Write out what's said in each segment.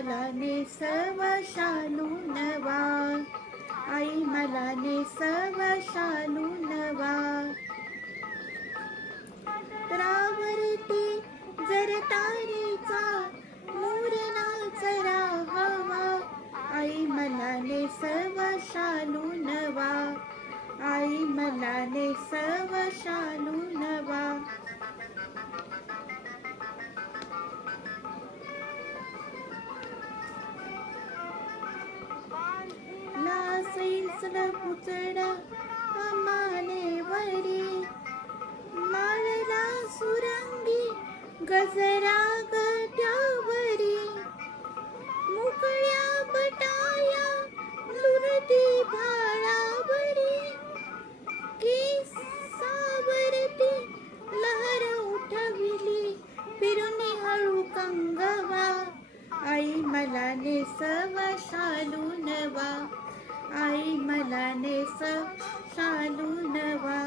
मला नेसव शालू नवा, आई मला नेसव शालू नवा. रावरती जर तारेचा मोर नाचरा हवा, आई मला नेसव शालू नवा, आई मला नेसव शालू नवा. लासैल पुतळा मानेवरी, माळला सुरंगी गजरा गट्यावरी. मुकळ्या बटाया लुरती भाळावरी, केसावरती लहर उठविली फिरून हळू कंगवा, आई मला नेसव शालू नवा, आई मला नेसव शालू नवा.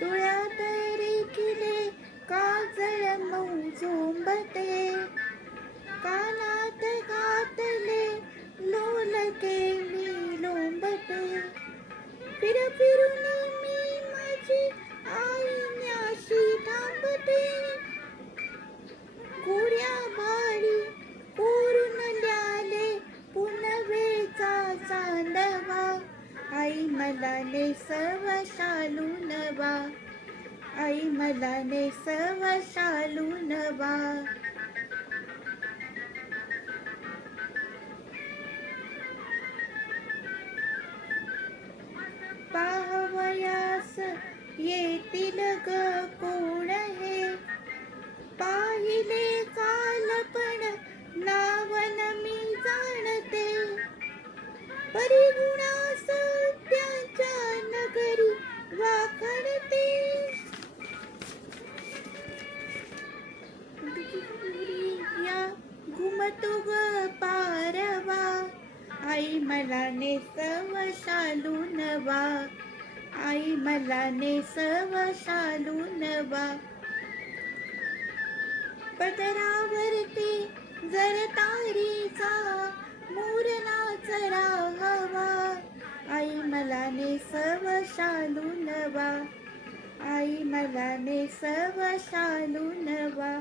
डोळ्यात रेखिले काजळ मऊ झोंबते, कानात घातले लोलके मी लोंबते. फिरून मी माझी आईन्याशी थांबते, गोड्या भारी कोरून ल्याले पुनवेचा चांदवा, आई मला नेसव शालू नवा, आई मला नेसव शालू नवा. पाहवयास येतील ग कोण हे, पाहिले काल पण नावन मी जाणते. परिगुणास त्यांच्या नगरी वाखणते, या घुमतो ग पारवा, आई मला नेसव शालू नवा, आई मला नेसव शालू नवा. पदरावरती जर तारीचा मोर नाचरा हवा, आई मला नेसव शालू नवा, आई मला नेसव शालू नवा.